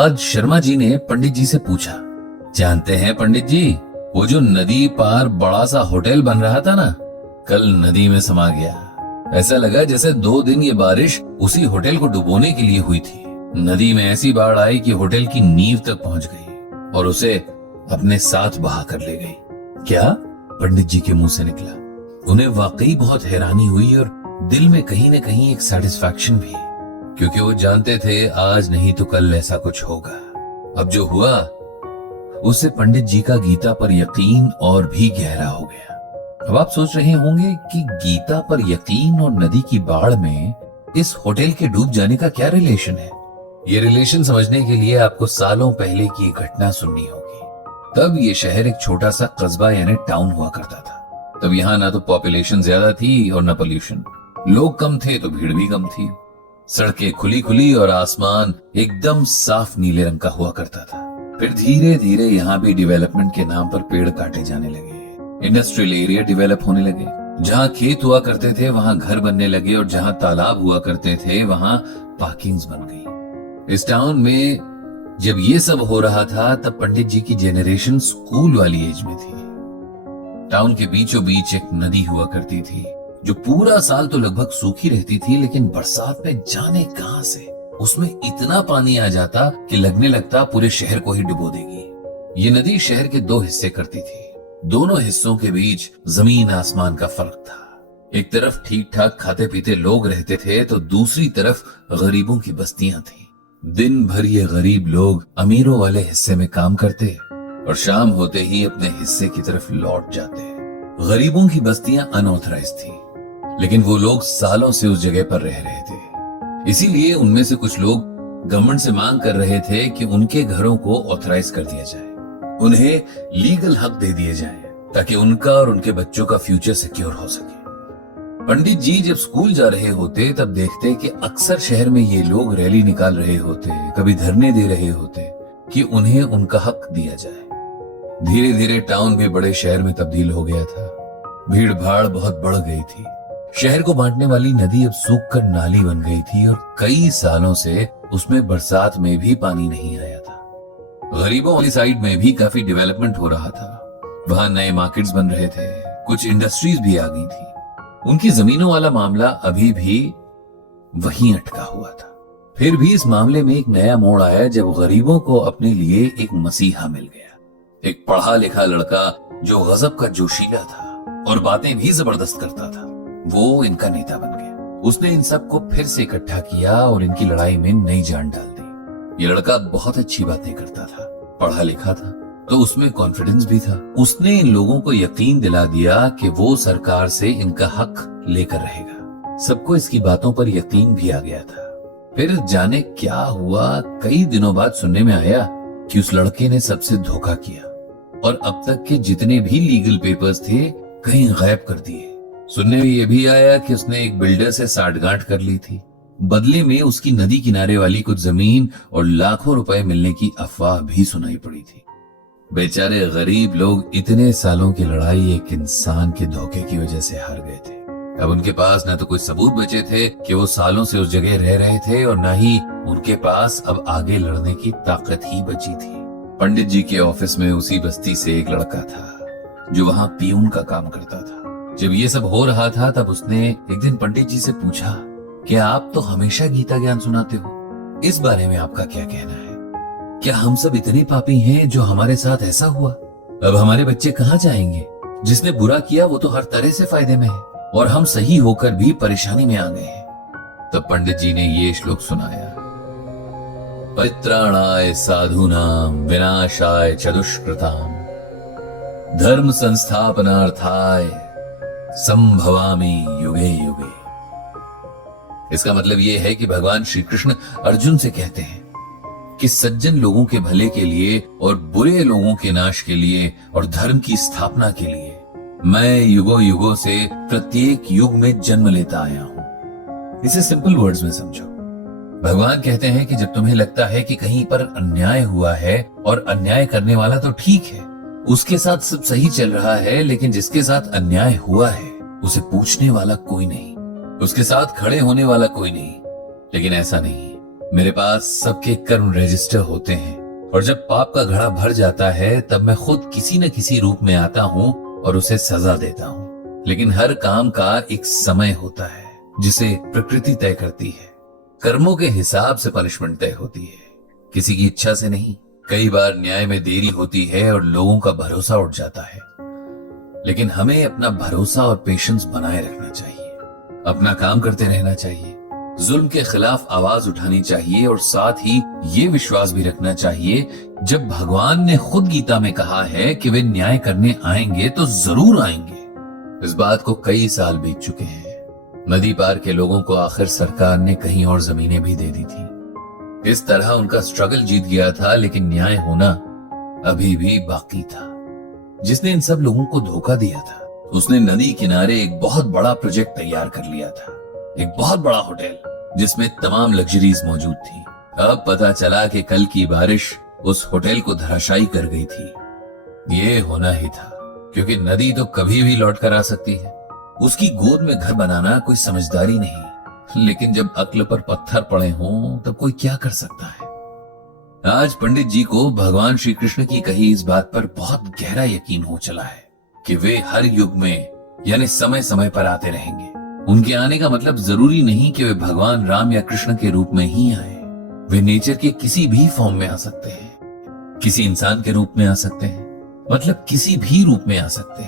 आज शर्मा जी ने पंडित जी से पूछा, जानते हैं पंडित जी, वो जो नदी पार बड़ा सा होटल बन रहा था ना, कल नदी में समा गया। ऐसा लगा जैसे 2 दिन ये बारिश उसी होटल को डुबोने के लिए हुई थी। नदी में ऐसी बाढ़ आई कि होटल की नींव तक पहुंच गई और उसे अपने साथ बहा कर ले गई। क्या? पंडित जी के मुंह से निकला। उन्हें वाकई बहुत हैरानी हुई और दिल में कहीं न कहीं एक सेटिस्फैक्शन भी, क्योंकि वो जानते थे आज नहीं तो कल ऐसा कुछ होगा। अब जो हुआ उससे पंडित जी का गीता पर यकीन और भी गहरा हो गया। अब आप सोच रहे होंगे कि गीता पर यकीन और नदी की बाढ़ में इस होटल के डूब जाने का क्या रिलेशन है? ये रिलेशन समझने के लिए आपको सालों पहले की एक घटना सुननी होगी। तब ये शहर एक छोटा सा कस्बा यानी टाउन हुआ करता था। तब यहाँ ना तो पॉपुलेशन ज्यादा थी और ना पोल्यूशन। लोग कम थे तो भीड़ भी कम थी। सड़कें खुली खुली और आसमान एकदम साफ नीले रंग का हुआ करता था। फिर धीरे धीरे यहाँ भी डेवलपमेंट के नाम पर पेड़ काटे जाने लगे। इंडस्ट्रियल एरिया डेवलप होने लगे। जहाँ खेत हुआ करते थे वहाँ घर बनने लगे और जहाँ तालाब हुआ करते थे वहाँ पार्किंग्स बन गई। इस टाउन में जब ये सब हो रहा था तब पंडित जी की जेनरेशन स्कूल वाली एज में थी। टाउन के बीचों बीच एक नदी हुआ करती थी जो पूरा साल तो लगभग सूखी रहती थी, लेकिन बरसात में जाने कहां से उसमें इतना पानी आ जाता कि लगने लगता पूरे शहर को ही डुबो देगी। ये नदी शहर के 2 हिस्से करती थी। दोनों हिस्सों के बीच जमीन आसमान का फर्क था। एक तरफ ठीक ठाक खाते पीते लोग रहते थे तो दूसरी तरफ गरीबों की बस्तियां थी। दिन भर ये गरीब लोग अमीरों वाले हिस्से में काम करते और शाम होते ही अपने हिस्से की तरफ लौट जाते। गरीबों की बस्तियां अनऑथराइज थी, लेकिन वो लोग सालों से उस जगह पर रह रहे थे। इसीलिए उनमें से कुछ लोग गवर्नमेंट से मांग कर रहे थे कि उनके घरों को ऑथराइज कर दिया जाए, उन्हें लीगल हक दे दिए जाए ताकि उनका और उनके बच्चों का फ्यूचर सिक्योर हो सके। पंडित जी जब स्कूल जा रहे होते तब देखते कि अक्सर शहर में ये लोग रैली निकाल रहे होते, कभी धरने दे रहे होते कि उन्हें उनका हक दिया जाए। धीरे धीरे टाउन भी बड़े शहर में तब्दील हो गया था। भीड़ भाड़ बहुत बढ़ गई थी। शहर को बांटने वाली नदी अब सूख कर नाली बन गई थी और कई सालों से उसमें बरसात में भी पानी नहीं आया था। गरीबों वाली साइड में भी काफी डेवलपमेंट हो रहा था। वहां नए मार्केट्स बन रहे थे, कुछ इंडस्ट्रीज भी आ गई थी। उनकी जमीनों वाला मामला अभी भी वहीं अटका हुआ था। फिर भी इस मामले में एक नया मोड़ आया जब गरीबों को अपने लिए एक मसीहा मिल गया। एक पढ़ा लिखा लड़का जो गजब का जोशीला था और बातें भी जबरदस्त करता था, वो इनका नेता बन गया। उसने इन सबको फिर से इकट्ठा किया और इनकी लड़ाई में नई जान डाल दी। ये लड़का बहुत अच्छी बातें करता था, पढ़ा लिखा था, तो उसमें कॉन्फिडेंस भी था। उसने इन लोगों को यकीन दिला दिया कि वो सरकार से इनका हक लेकर रहेगा। सबको इसकी बातों पर यकीन भी आ गया था। फिर जाने क्या हुआ, कई दिनों बाद सुनने में आया कि उस लड़के ने सबसे धोखा किया और अब तक के जितने भी लीगल पेपर्स थे कहीं गायब कर दिए। सुनने में यह भी आया कि उसने एक बिल्डर से साठगांठ कर ली थी। बदले में उसकी नदी किनारे वाली कुछ जमीन और लाखों रुपए मिलने की अफवाह भी सुनाई पड़ी थी। बेचारे गरीब लोग इतने सालों की लड़ाई एक इंसान के धोखे की वजह से हार गए थे। अब उनके पास न तो कोई सबूत बचे थे कि वो सालों से उस जगह रह रहे थे और न ही उनके पास अब आगे लड़ने की ताकत ही बची थी। पंडित जी के ऑफिस में उसी बस्ती से एक लड़का था जो वहां पियून का काम करता था। जब ये सब हो रहा था तब उसने एक दिन पंडित जी से पूछा कि आप तो हमेशा गीता ज्ञान सुनाते हो, इस बारे में आपका क्या कहना है? क्या हम सब इतने पापी हैं जो हमारे साथ ऐसा हुआ? अब हमारे बच्चे कहाँ जाएंगे? जिसने बुरा किया वो तो हर तरह से फायदे में है और हम सही होकर भी परेशानी में आ गए हैं। तब पंडित जी ने ये श्लोक सुनाया, परित्राणाय साधूनां विनाशाय च दुष्कृताम् धर्म संस्थापनार्थाय संभवामि युगे युगे। इसका मतलब यह है कि भगवान श्री कृष्ण अर्जुन से कहते हैं कि सज्जन लोगों के भले के लिए और बुरे लोगों के नाश के लिए और धर्म की स्थापना के लिए मैं युगों युगों से प्रत्येक युग में जन्म लेता आया हूं। इसे सिंपल वर्ड्स में समझो। भगवान कहते हैं कि जब तुम्हें लगता है कि कहीं पर अन्याय हुआ है और अन्याय करने वाला तो ठीक है, उसके साथ सब सही चल रहा है, लेकिन जिसके साथ अन्याय हुआ है उसे पूछने वाला कोई नहीं, उसके साथ खड़े होने वाला कोई नहीं। लेकिन ऐसा नहीं, मेरे पास सबके कर्म रजिस्टर होते हैं और जब पाप का घड़ा भर जाता है तब मैं खुद किसी न किसी रूप में आता हूँ और उसे सजा देता हूँ। लेकिन हर काम का एक समय होता है जिसे प्रकृति तय करती है। कर्मों के हिसाब से पनिशमेंट तय होती है, किसी की इच्छा से नहीं। कई बार न्याय में देरी होती है और लोगों का भरोसा उठ जाता है, लेकिन हमें अपना भरोसा और पेशेंस बनाए रखना चाहिए, अपना काम करते रहना चाहिए, जुल्म के खिलाफ आवाज उठानी चाहिए और साथ ही ये विश्वास भी रखना चाहिए जब भगवान ने खुद गीता में कहा है कि वे न्याय करने आएंगे तो जरूर आएंगे। इस बात को कई साल बीत चुके हैं। नदी पार के लोगों को आखिर सरकार ने कहीं और जमीनें भी दे दी थी। इस तरह उनका स्ट्रगल जीत गया था, लेकिन न्याय होना अभी भी बाकी था। जिसने इन सब लोगों को धोखा दिया था उसने नदी किनारे एक बहुत बड़ा प्रोजेक्ट तैयार कर लिया था, एक बहुत बड़ा होटल जिसमें तमाम लग्जरीज मौजूद थी। अब पता चला कि कल की बारिश उस होटल को धराशायी कर गई थी। ये होना ही था, क्योंकि नदी तो कभी भी लौट कर आ सकती है। उसकी गोद में घर बनाना कोई समझदारी नहीं, लेकिन जब अक्ल पर पत्थर पड़े हों तब कोई क्या कर सकता है। आज पंडित जी को भगवान श्री कृष्ण की कही इस बात पर बहुत गहरा यकीन हो चला है कि वे हर युग में यानी समय समय पर आते रहेंगे। उनके आने का मतलब जरूरी नहीं कि वे भगवान राम या कृष्ण के रूप में ही आए। वे नेचर के किसी भी फॉर्म में आ सकते हैं, किसी इंसान के रूप में आ सकते हैं, मतलब किसी भी रूप में आ सकते हैं।